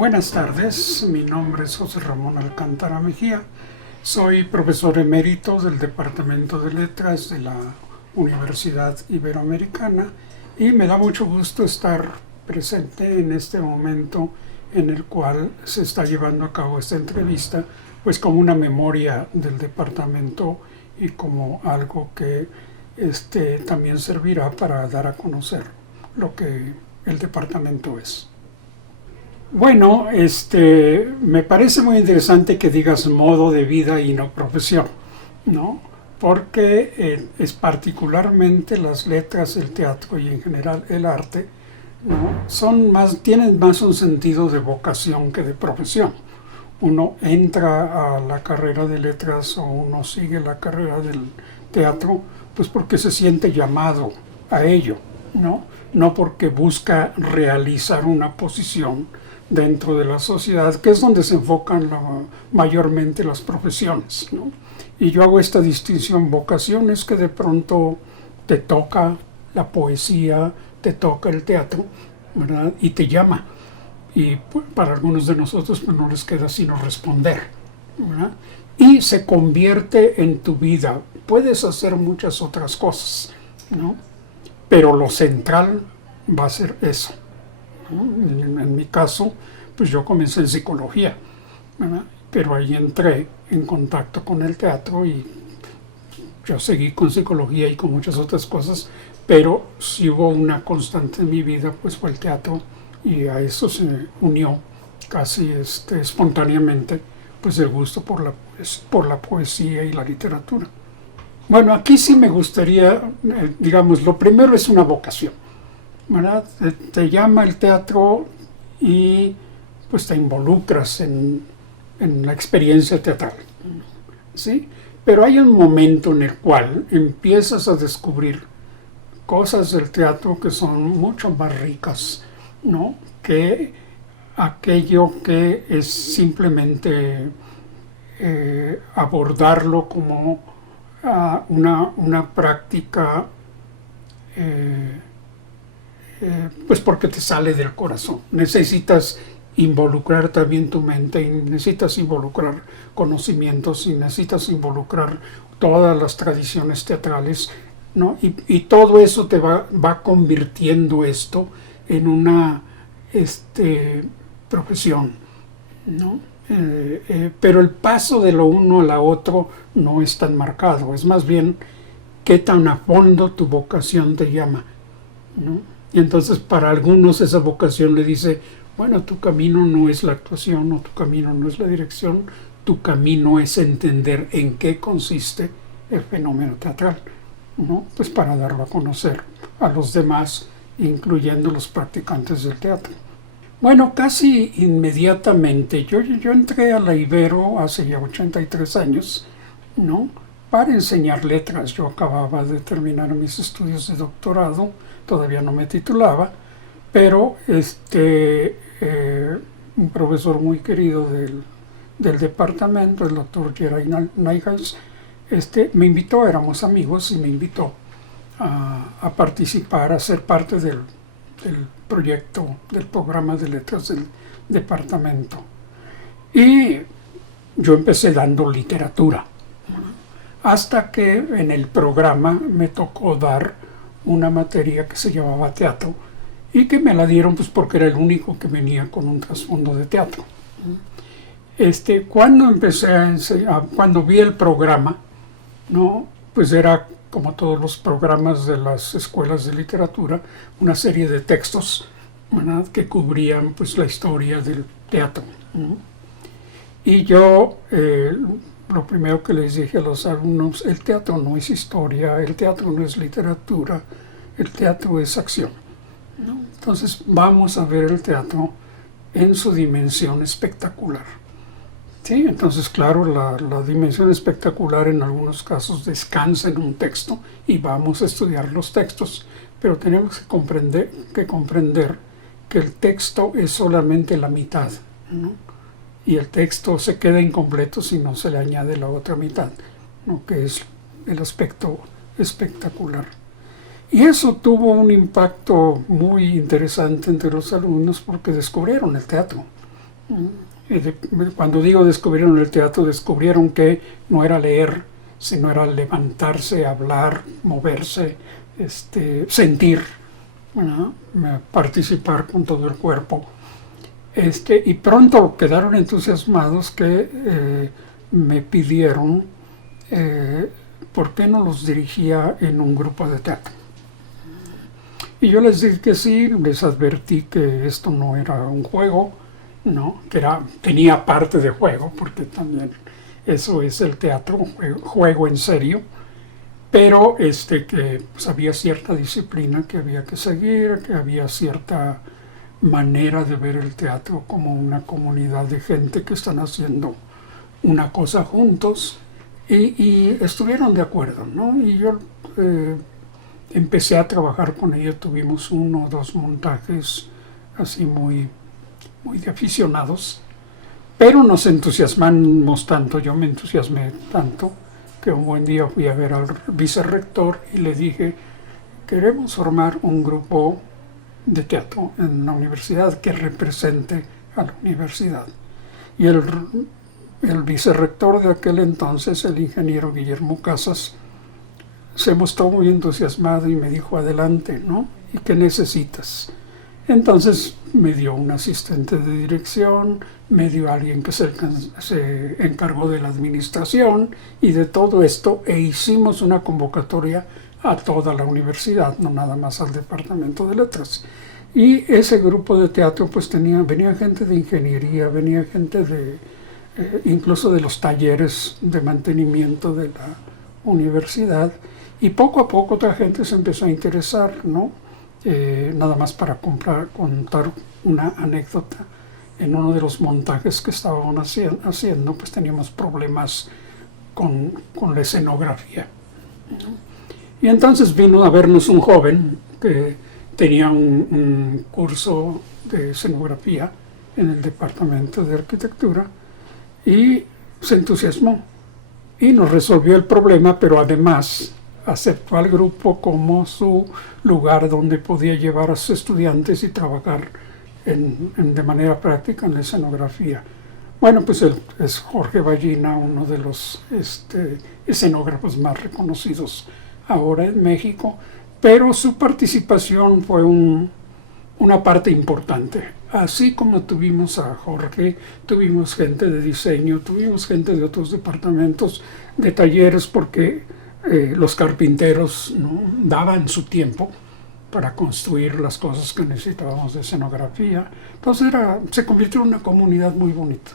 Buenas tardes, mi nombre es José Ramón Alcántara Mejía, soy profesor emérito del Departamento de Letras de la Universidad Iberoamericana y me da mucho gusto estar presente en este momento en el cual se está llevando a cabo esta entrevista, pues como una memoria del departamento y como algo que también servirá para dar a conocer lo que el departamento es. Bueno, me parece muy interesante que digas modo de vida y no profesión, ¿no? Porque es particularmente las letras, el teatro y en general el arte, ¿no? Tienen más un sentido de vocación que de profesión. Uno entra a la carrera de letras o uno sigue la carrera del teatro, pues porque se siente llamado a ello, ¿no? No porque busca realizar una posición dentro de la sociedad, que es donde se enfocan mayormente las profesiones, ¿no? Y yo hago esta distinción: vocación es que de pronto te toca la poesía, te toca el teatro, ¿verdad? Y te llama. Y pues, para algunos de nosotros pues, no les queda sino responder, ¿verdad? Y se convierte en tu vida. Puedes hacer muchas otras cosas, ¿no? Pero lo central va a ser eso. En mi caso, pues yo comencé en psicología, ¿verdad? Pero ahí entré en contacto con el teatro y yo seguí con psicología y con muchas otras cosas, pero si hubo una constante en mi vida, pues fue el teatro, y a eso se unió casi espontáneamente pues el gusto por la poesía y la literatura. Bueno, aquí sí me gustaría, digamos, lo primero es una vocación, ¿verdad? Te llama el teatro y pues te involucras en la experiencia teatral, ¿sí? Pero hay un momento en el cual empiezas a descubrir cosas del teatro que son mucho más ricas, ¿no? Que aquello que es simplemente abordarlo como una práctica pues porque te sale del corazón. Necesitas involucrar también tu mente y necesitas involucrar conocimientos y necesitas involucrar todas las tradiciones teatrales, ¿no? Y todo eso te va convirtiendo esto en una profesión, ¿no? Pero el paso de lo uno a lo otro no es tan marcado, es más bien qué tan a fondo tu vocación te llama, ¿no? Y entonces para algunos esa vocación le dice, bueno, tu camino no es la actuación o tu camino no es la dirección, tu camino es entender en qué consiste el fenómeno teatral, ¿no? Pues para darlo a conocer a los demás, incluyendo los practicantes del teatro. Bueno, casi inmediatamente, yo entré a la Ibero hace ya 83 años, ¿no? Para enseñar letras. Yo acababa de terminar mis estudios de doctorado, todavía no me titulaba, pero un profesor muy querido del departamento, el doctor Gerard Nijans, me invitó, éramos amigos, y me invitó a participar, a ser parte del proyecto, del programa de letras del departamento. Y yo empecé dando literatura, hasta que en el programa me tocó dar una materia que se llamaba teatro y que me la dieron pues porque era el único que venía con un trasfondo de teatro. Cuando vi el programa, ¿no? Pues era como todos los programas de las escuelas de literatura, una serie de textos, ¿verdad? Que cubrían pues la historia del teatro, ¿no? Y yo lo primero que les dije a los alumnos: el teatro no es historia, el teatro no es literatura, el teatro es acción, ¿no? Entonces vamos a ver el teatro en su dimensión espectacular, ¿sí? Entonces, claro, la dimensión espectacular en algunos casos descansa en un texto y vamos a estudiar los textos, pero tenemos que comprender que el texto es solamente la mitad, ¿no? Y el texto se queda incompleto si no se le añade la otra mitad, ¿no? Que es el aspecto espectacular. Y eso tuvo un impacto muy interesante entre los alumnos porque descubrieron el teatro, Cuando digo descubrieron el teatro, descubrieron que no era leer, sino era levantarse, hablar, moverse, sentir, ¿no? Participar con todo el cuerpo. Y pronto quedaron entusiasmados que me pidieron por qué no los dirigía en un grupo de teatro. Y yo les dije que sí, les advertí que esto no era un juego, ¿no? Que tenía parte de juego, porque también eso es el teatro, un juego en serio, pero que pues, había cierta disciplina que había que seguir, que había cierta manera de ver el teatro como una comunidad de gente que están haciendo una cosa juntos, y estuvieron de acuerdo, ¿no? Y yo empecé a trabajar con ellos, tuvimos 1 o 2 montajes así muy de aficionados, pero nos entusiasmamos tanto, yo me entusiasmé tanto, que un buen día fui a ver al vicerrector y le dije, queremos formar un grupo de teatro en la universidad que represente a la universidad. Y el vicerrector de aquel entonces, el ingeniero Guillermo Casas, se mostró muy entusiasmado y me dijo, adelante, ¿no? ¿Y qué necesitas? Entonces me dio un asistente de dirección, me dio alguien que se encargó de la administración y de todo esto, e hicimos una convocatoria a toda la universidad, no nada más al departamento de letras. Y ese grupo de teatro pues venía gente de ingeniería, venía gente de incluso de los talleres de mantenimiento de la universidad, y poco a poco otra gente se empezó a interesar, ¿no? Nada más para contar una anécdota. En uno de los montajes que estábamos haciendo, pues teníamos problemas con la escenografía, ¿no? Y entonces vino a vernos un joven que tenía un curso de escenografía en el departamento de arquitectura y se entusiasmó y nos resolvió el problema, pero además aceptó al grupo como su lugar donde podía llevar a sus estudiantes y trabajar de manera práctica en la escenografía. Bueno, pues él es Jorge Ballina, uno de los escenógrafos más reconocidos ahora en México, pero su participación fue una parte importante. Así como tuvimos a Jorge, tuvimos gente de diseño, tuvimos gente de otros departamentos, de talleres, porque los carpinteros, ¿no?, daban su tiempo para construir las cosas que necesitábamos de escenografía. Entonces se convirtió en una comunidad muy bonita.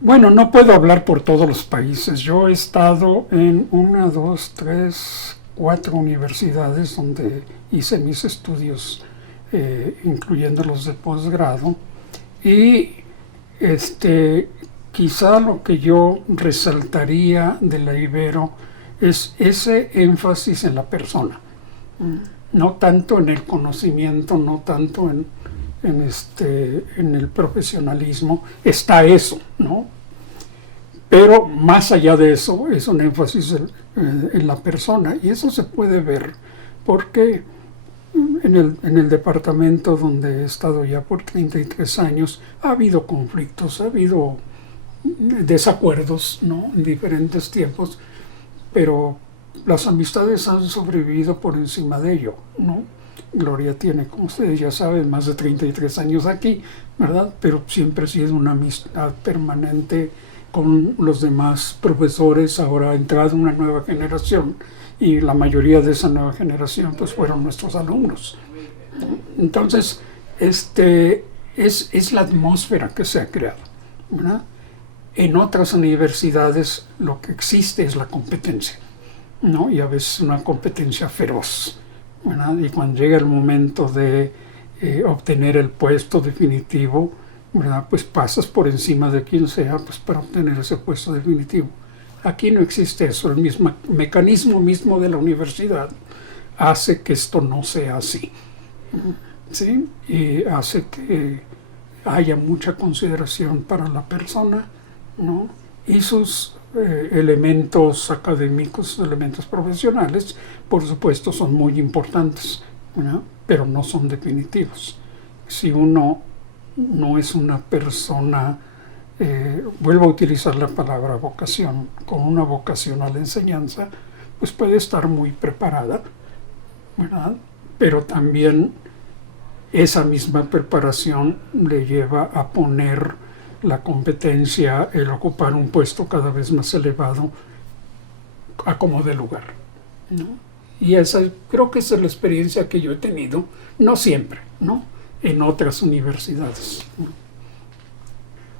Bueno, no puedo hablar por todos los países. Yo he estado en 1, 2, 3, 4 universidades donde hice mis estudios, incluyendo los de posgrado, y quizá lo que yo resaltaría de la Ibero es ese énfasis en la persona, no tanto en el conocimiento, no tanto en el profesionalismo. Está eso, ¿no? Pero más allá de eso, es un énfasis en la persona, y eso se puede ver porque en el departamento donde he estado ya por 33 años ha habido conflictos, ha habido desacuerdos, ¿no?, en diferentes tiempos, pero las amistades han sobrevivido por encima de ello, ¿no? Gloria tiene, como ustedes ya saben, más de 33 años aquí, ¿verdad? Pero siempre ha sido una amistad permanente con los demás profesores. Ahora ha entrado una nueva generación y la mayoría de esa nueva generación pues fueron nuestros alumnos. Entonces, es la atmósfera que se ha creado, ¿verdad? En otras universidades lo que existe es la competencia, ¿no? Y a veces una competencia feroz, ¿verdad? Y cuando llega el momento de obtener el puesto definitivo, ¿verdad?, pues pasas por encima de quien sea, pues para obtener ese puesto definitivo. Aquí no existe eso. El mismo mecanismo mismo de la universidad hace que esto no sea así, ¿sí? Y hace que haya mucha consideración para la persona, ¿no? Y sus elementos académicos, elementos profesionales, por supuesto, son muy importantes, ¿no?, pero no son definitivos. Si uno no es una persona, vuelvo a utilizar la palabra vocación, con una vocación a la enseñanza, pues puede estar muy preparada, ¿verdad? Pero también esa misma preparación le lleva a poner la competencia, el ocupar un puesto cada vez más elevado a como de lugar, ¿no? Y esa, creo que esa es la experiencia que yo he tenido, no siempre, ¿no? En otras universidades.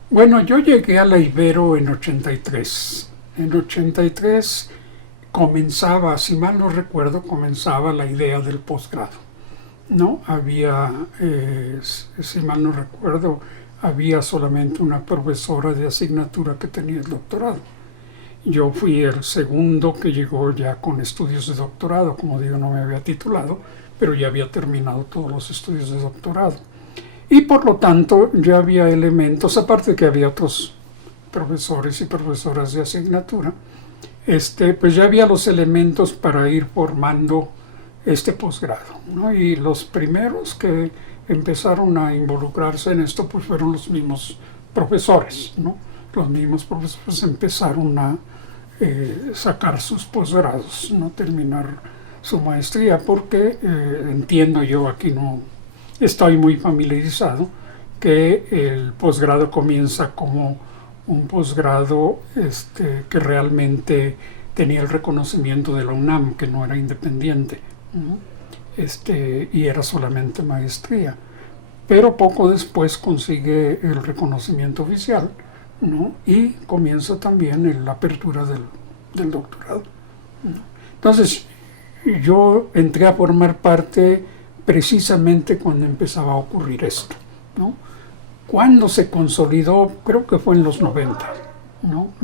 Bueno, yo llegué a la Ibero en 83. En 83 comenzaba, si mal no recuerdo, comenzaba la idea del posgrado, ¿no? Había, si mal no recuerdo, había solamente una profesora de asignatura que tenía el doctorado. Yo fui el segundo que llegó ya con estudios de doctorado. Como digo, no me había titulado, pero ya había terminado todos los estudios de doctorado. Y por lo tanto ya había elementos, aparte de que había otros profesores y profesoras de asignatura, pues ya había los elementos para ir formando este posgrado, ¿no? Y los primeros que empezaron a involucrarse en esto pues fueron los mismos profesores, ¿no? Los mismos profesores empezaron a sacar sus posgrados, no terminar su maestría, porque entiendo yo, aquí no estoy muy familiarizado, que el posgrado comienza como un posgrado que realmente tenía el reconocimiento de la UNAM, que no era independiente, ¿no? Y era solamente maestría. Pero poco después consigue el reconocimiento oficial, ¿no? Y comienza también la apertura del doctorado, ¿no? Entonces, yo entré a formar parte precisamente cuando empezaba a ocurrir esto, ¿no? Cuando se consolidó, creo que fue en los 90, ¿no?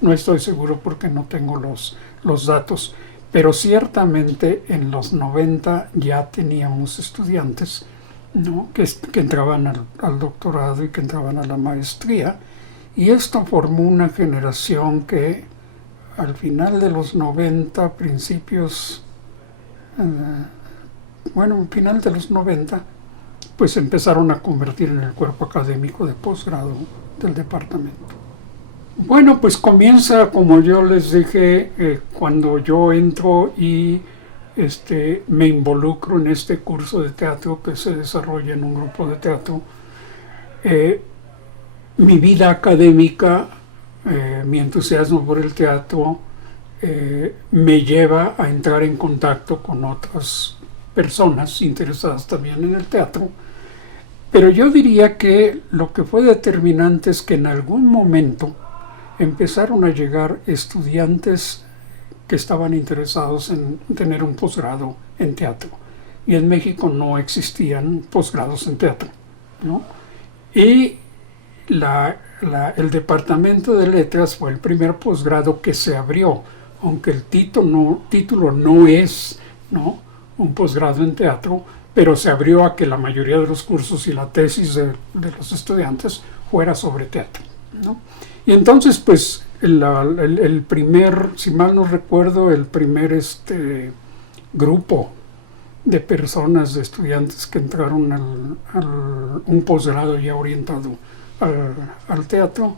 No estoy seguro porque no tengo los datos, pero ciertamente en los 90 ya teníamos estudiantes, ¿no? que entraban al doctorado y que entraban a la maestría, y esto formó una generación que al final de los 90, principios, final de los 90, pues empezaron a convertir en el cuerpo académico de posgrado del departamento. Bueno, pues comienza, como yo les dije, cuando yo entro y me involucro en este curso de teatro que se desarrolla en un grupo de teatro. Mi vida académica, mi entusiasmo por el teatro, me lleva a entrar en contacto con otras personas interesadas también en el teatro. Pero yo diría que lo que fue determinante es que en algún momento empezaron a llegar estudiantes que estaban interesados en tener un posgrado en teatro. Y en México no existían posgrados en teatro, ¿no? Y el Departamento de Letras fue el primer posgrado que se abrió, aunque el título no es, ¿no?, un posgrado en teatro, pero se abrió a que la mayoría de los cursos y la tesis de los estudiantes fuera sobre teatro, ¿no? Y entonces, pues, el primer, si mal no recuerdo, el primer grupo de personas, de estudiantes que entraron un posgrado ya orientado al teatro,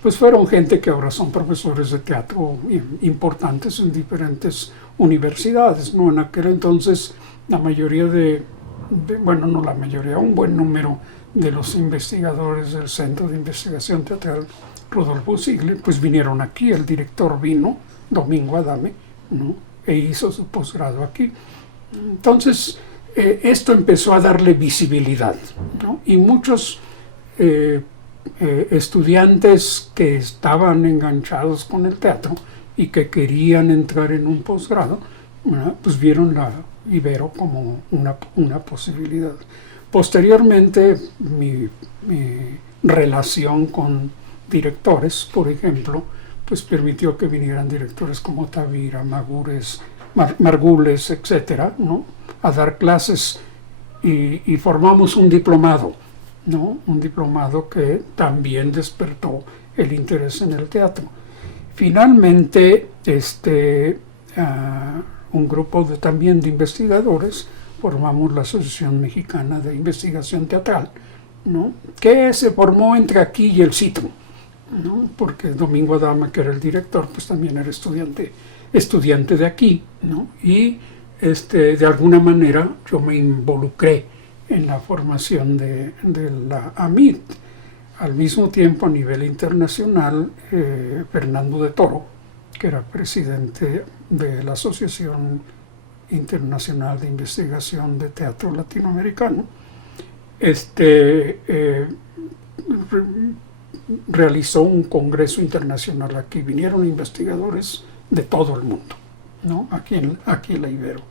pues fueron gente que ahora son profesores de teatro importantes en diferentes universidades, ¿no? En aquel entonces la mayoría no la mayoría, un buen número de los investigadores del Centro de Investigación Teatral Rodolfo Sigle, pues vinieron aquí. El director vino, Domingo Adame, ¿no?, e hizo su posgrado aquí. Entonces, esto empezó a darle visibilidad, ¿no? Y muchos estudiantes que estaban enganchados con el teatro y que querían entrar en un posgrado, ¿no?, pues vieron la Ibero como una posibilidad. Posteriormente, mi relación con directores, por ejemplo, pues permitió que vinieran directores como Tavira, Margules, etcétera, ¿no?, a dar clases, y formamos un diplomado, ¿no?, un diplomado que también despertó el interés en el teatro. Finalmente, un grupo también de investigadores formamos la Asociación Mexicana de Investigación Teatral, ¿no? Que se formó entre aquí y el Citro, ¿no? Porque Domingo Adama, que era el director, pues también era estudiante de aquí, ¿no? Y de alguna manera yo me involucré en la formación de la AMIT. Al mismo tiempo, a nivel internacional, Fernando de Toro, que era presidente de la Asociación Internacional de Investigación de Teatro Latinoamericano, realizó un congreso internacional aquí. Vinieron investigadores de todo el mundo, ¿no? Aquí en la Ibero.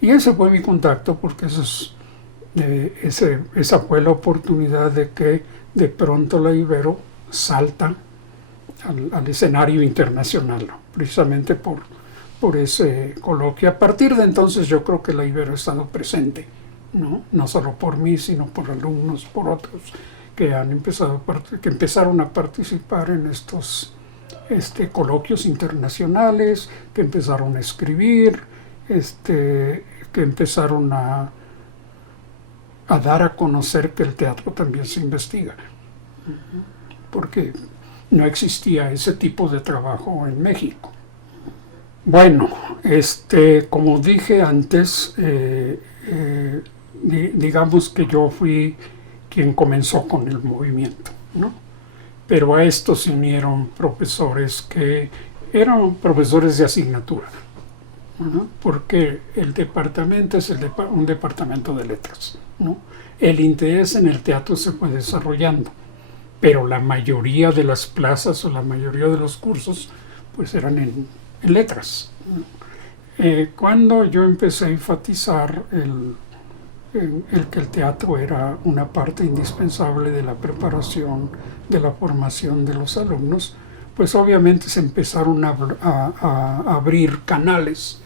Y ese fue mi contacto, porque esa fue la oportunidad de que de pronto la Ibero salta al escenario internacional, ¿no? Precisamente por ese coloquio. A partir de entonces yo creo que la Ibero ha estado presente, no solo por mí, sino por alumnos, por otros que empezaron a participar en estos coloquios internacionales, que empezaron a escribir, que empezaron a dar a conocer que el teatro también se investiga, porque no existía ese tipo de trabajo en México. Bueno, como dije antes, digamos que yo fui quien comenzó con el movimiento, ¿no? Pero a esto se unieron profesores que eran profesores de asignatura, ¿no? Porque el departamento es un departamento de letras, ¿no? El interés en el teatro se fue desarrollando, pero la mayoría de las plazas o la mayoría de los cursos pues eran en letras. Cuando yo empecé a enfatizar que el teatro era una parte indispensable de la preparación, de la formación de los alumnos, pues obviamente se empezaron a abrir canales.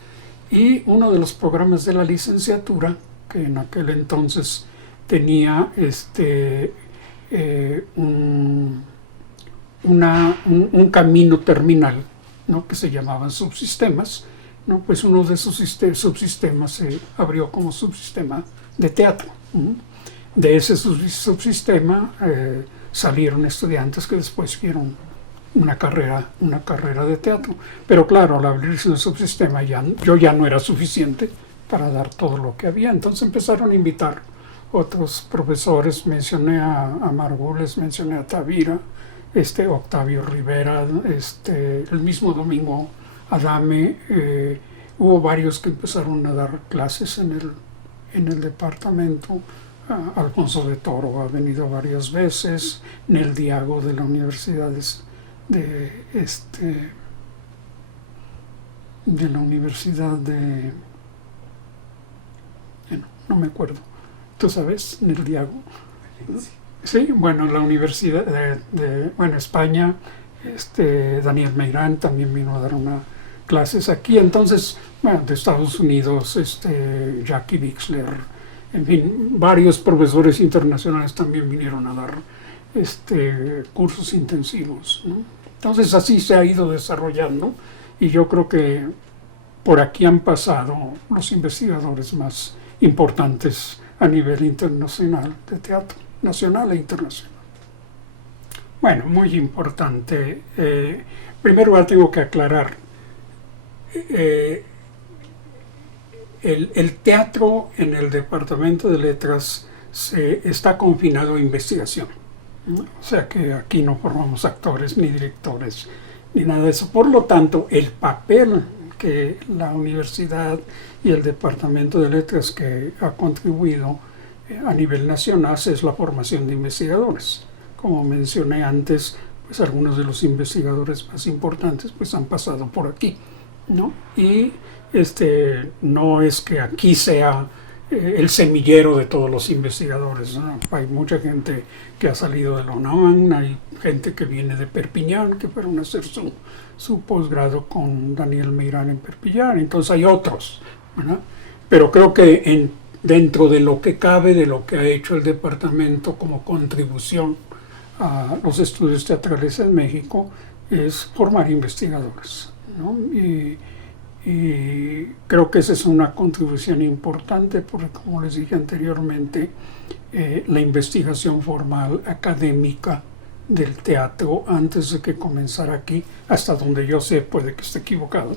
Y uno de los programas de la licenciatura, que en aquel entonces tenía un camino terminal, ¿no? Que se llamaban subsistemas, ¿no? Pues uno de esos subsistemas se abrió como subsistema de teatro. De ese subsistema salieron estudiantes que después siguieron una carrera de teatro. Pero claro, al abrirse el subsistema yo ya no era suficiente para dar todo lo que había. Entonces empezaron a invitar otros profesores. Mencioné a Margules, mencioné a Tavira, Octavio Rivera, el mismo Domingo Adame. Hubo varios que empezaron a dar clases en el departamento. Alfonso de Toro ha venido varias veces. Nel Diago de la Universidad no me acuerdo. ¿Tú sabes, Nel Diago? Sí, bueno, la Universidad de España, Daniel Meirán también vino a dar clases aquí. Entonces, bueno, de Estados Unidos, Jackie Bixler, en fin, varios profesores internacionales también vinieron a dar cursos intensivos, ¿no? Entonces así se ha ido desarrollando, y yo creo que por aquí han pasado los investigadores más importantes a nivel internacional de teatro, nacional e internacional. Bueno, muy importante. Primero tengo que aclarar, el teatro en el Departamento de Letras está confinado a investigación, ¿no? O sea que aquí no formamos actores, ni directores, ni nada de eso. Por lo tanto, el papel que la universidad y el Departamento de Letras que ha contribuido a nivel nacional es la formación de investigadores. Como mencioné antes, pues algunos de los investigadores más importantes pues han pasado por aquí, ¿no? Y no es que aquí sea el semillero de todos los investigadores, ¿no? Hay mucha gente que ha salido de la UNAM, hay gente que viene de Perpiñán, que fueron a hacer su posgrado con Daniel Meirán en Perpiñán. Entonces hay otros, ¿verdad? Pero creo que dentro de lo que cabe, de lo que ha hecho el departamento como contribución a los estudios teatrales en México, es formar investigadores, ¿no? Y creo que esa es una contribución importante porque, como les dije anteriormente, la investigación formal académica del teatro antes de que comenzara aquí, hasta donde yo sé, puede que esté equivocado,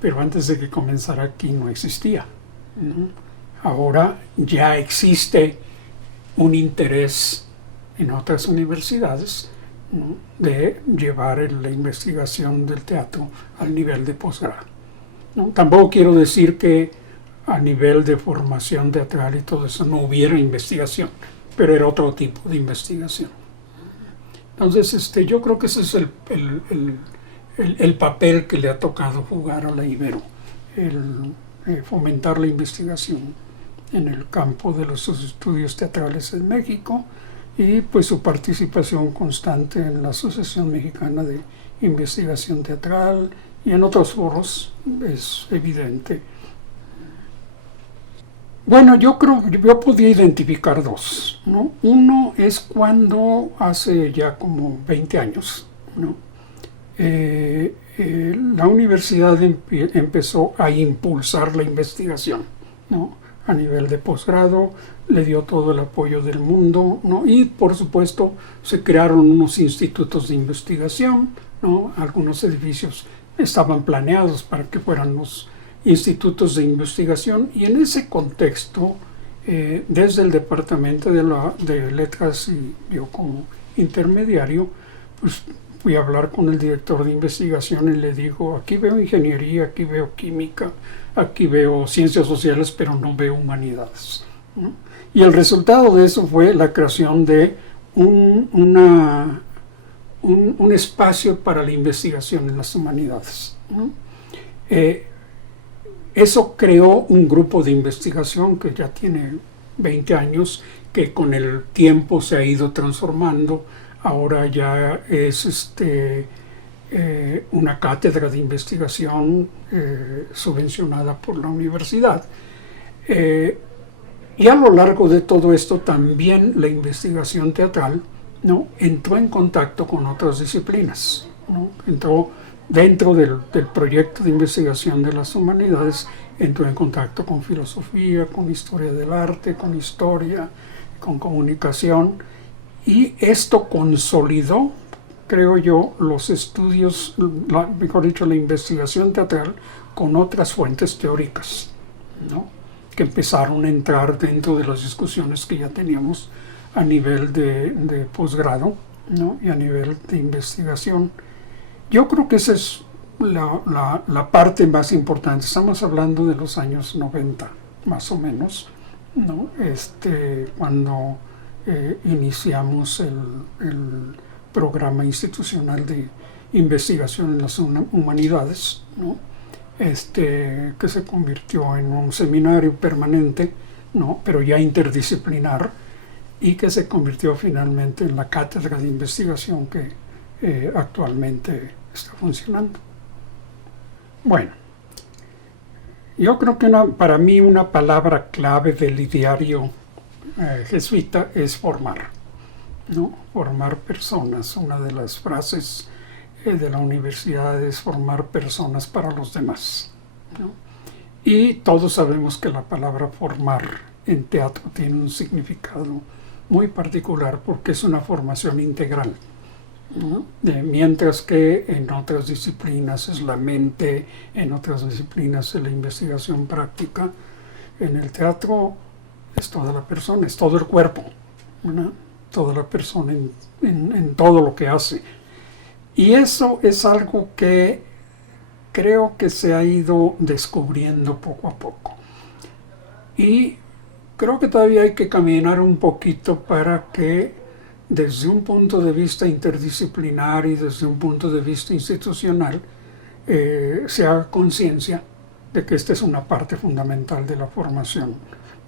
pero antes de que comenzara aquí no existía, ¿no? Ahora ya existe un interés en otras universidades, ¿no?, de llevar la investigación del teatro al nivel de posgrado, ¿no? Tampoco quiero decir que a nivel de formación teatral y todo eso no hubiera investigación, pero era otro tipo de investigación. Entonces, yo creo que ese es el papel que le ha tocado jugar a la Ibero, fomentar la investigación en el campo de los estudios teatrales en México y pues su participación constante en la Asociación Mexicana de Investigación Teatral y en otros foros es evidente. Bueno, yo creo que yo podía identificar dos, ¿no? Uno es cuando hace ya como 20 años, ¿no?, la universidad empezó a impulsar la investigación, ¿no?, a nivel de posgrado, le dio todo el apoyo del mundo, ¿no?, y por supuesto se crearon unos institutos de investigación, ¿no?, algunos edificios estaban planeados para que fueran los institutos de investigación, y en ese contexto, desde el Departamento de Letras y yo como intermediario, pues fui a hablar con el director de investigación y le digo, aquí veo ingeniería, aquí veo química, aquí veo ciencias sociales, pero no veo humanidades, ¿no? Y el resultado de eso fue la creación de un espacio para la investigación en las humanidades, ¿no? Eso creó un grupo de investigación que ya tiene 20 años, que con el tiempo se ha ido transformando. Ahora ya es una cátedra de investigación subvencionada por la universidad. Y a lo largo de todo esto también la investigación teatral, ¿no?, entró en contacto con otras disciplinas, ¿no? Entró dentro del proyecto de investigación de las humanidades, entró en contacto con filosofía, con historia del arte, con historia, con comunicación, y esto consolidó, creo yo, los estudios, mejor dicho, la investigación teatral con otras fuentes teóricas, ¿no?, que empezaron a entrar dentro de las discusiones que ya teníamos a nivel de posgrado, ¿no?, y a nivel de investigación. Yo creo que esa es la parte más importante. Estamos hablando de los años 90, más o menos, ¿no?, cuando iniciamos el programa institucional de investigación en las humanidades, ¿no?, que se convirtió en un seminario permanente, ¿no?, pero ya interdisciplinar, y que se convirtió finalmente en la cátedra de investigación que actualmente está funcionando. Bueno, yo creo que para mí una palabra clave del ideario jesuita es formar, ¿no?, formar personas. Una de las frases de la universidad es formar personas para los demás, ¿no? Y todos sabemos que la palabra formar en teatro tiene un significado muy particular porque es una formación integral, ¿no? Mientras que en otras disciplinas es la mente, en otras disciplinas es la investigación práctica, en el teatro es toda la persona, es todo el cuerpo, ¿no?, toda la persona en todo lo que hace. Y eso es algo que creo que se ha ido descubriendo poco a poco. Y creo que todavía hay que caminar un poquito para que desde un punto de vista interdisciplinar y desde un punto de vista institucional se haga conciencia de que esta es una parte fundamental de la formación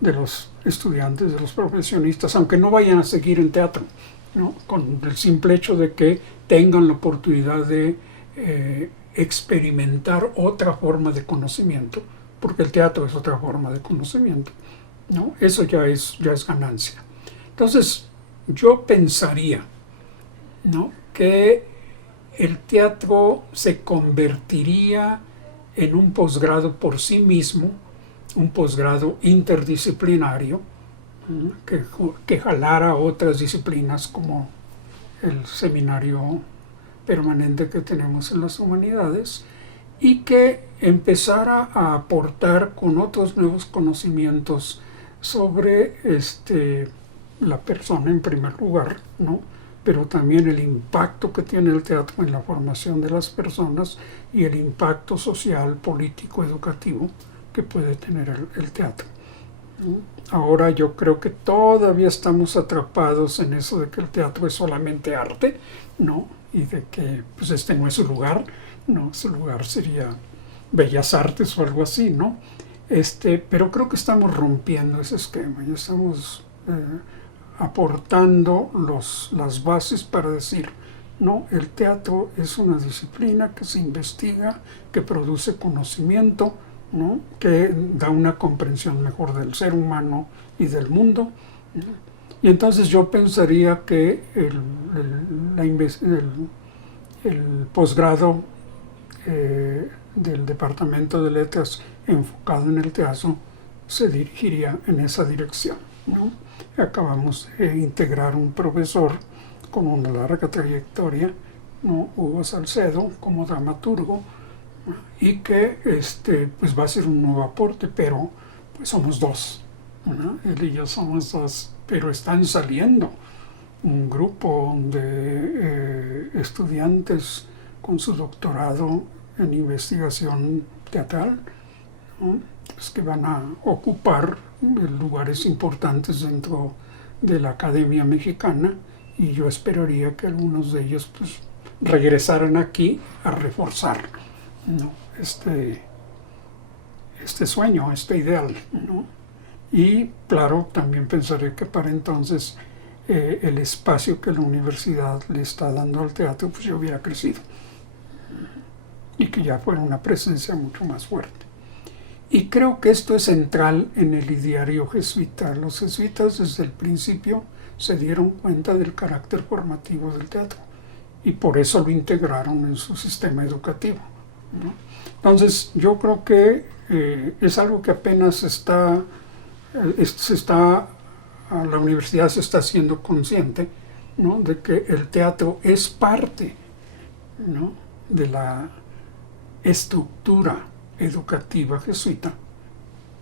de los estudiantes, de los profesionistas, aunque no vayan a seguir en teatro, ¿no?, con el simple hecho de que tengan la oportunidad de experimentar otra forma de conocimiento, porque el teatro es otra forma de conocimiento, ¿no? Eso ya es ganancia. Entonces, yo pensaría, ¿no?, que el teatro se convertiría en un posgrado por sí mismo, un posgrado interdisciplinario, que jalara otras disciplinas como el seminario permanente que tenemos en las humanidades, y que empezara a aportar con otros nuevos conocimientos sobre la persona en primer lugar, ¿no? Pero también el impacto que tiene el teatro en la formación de las personas y el impacto social, político, educativo que puede tener el teatro, ¿no? Ahora yo creo que todavía estamos atrapados en eso de que el teatro es solamente arte, ¿no? Y de que pues no es su lugar, ¿no? Su lugar sería Bellas Artes o algo así, ¿no? Pero creo que estamos rompiendo ese esquema, ya estamos aportando las bases para decir, no, el teatro es una disciplina que se investiga, que produce conocimiento, ¿no? Que da una comprensión mejor del ser humano y del mundo, ¿no? Y entonces yo pensaría que el posgrado del Departamento de Letras enfocado en el teatro se dirigiría en esa dirección, ¿no? Acabamos de integrar un profesor con una larga trayectoria, ¿no? Hugo Salcedo, como dramaturgo, ¿no? Y que pues va a ser un nuevo aporte, pero pues somos dos, ¿no? Él y yo somos dos, pero están saliendo un grupo de estudiantes con su doctorado en investigación teatral, ¿no? Pues que van a ocupar lugares importantes dentro de la Academia Mexicana, y yo esperaría que algunos de ellos pues regresaran aquí a reforzar, ¿no? este sueño, este ideal, ¿no? Y claro, también pensaré que para entonces el espacio que la universidad le está dando al teatro pues ya hubiera crecido y que ya fuera una presencia mucho más fuerte. Y creo que esto es central en el ideario jesuita. Los jesuitas desde el principio se dieron cuenta del carácter formativo del teatro y por eso lo integraron en su sistema educativo, ¿no? Entonces yo creo que es algo que apenas la universidad se está haciendo consciente, ¿no? De que el teatro es parte, ¿no? de la estructura educativa jesuita,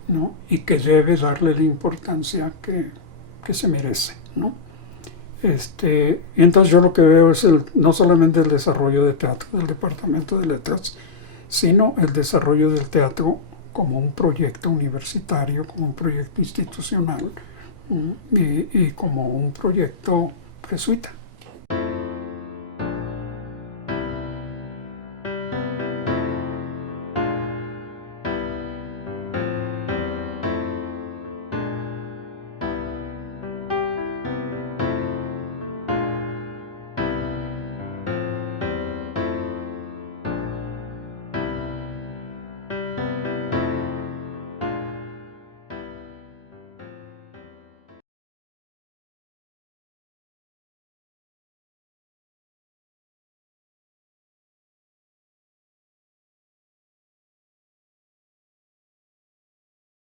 ¿no? Y que debe darle la importancia que se merece, ¿no? Y entonces yo lo que veo es no solamente el desarrollo de teatro del Departamento de Letras, sino el desarrollo del teatro como un proyecto universitario, como un proyecto institucional, y como un proyecto jesuita.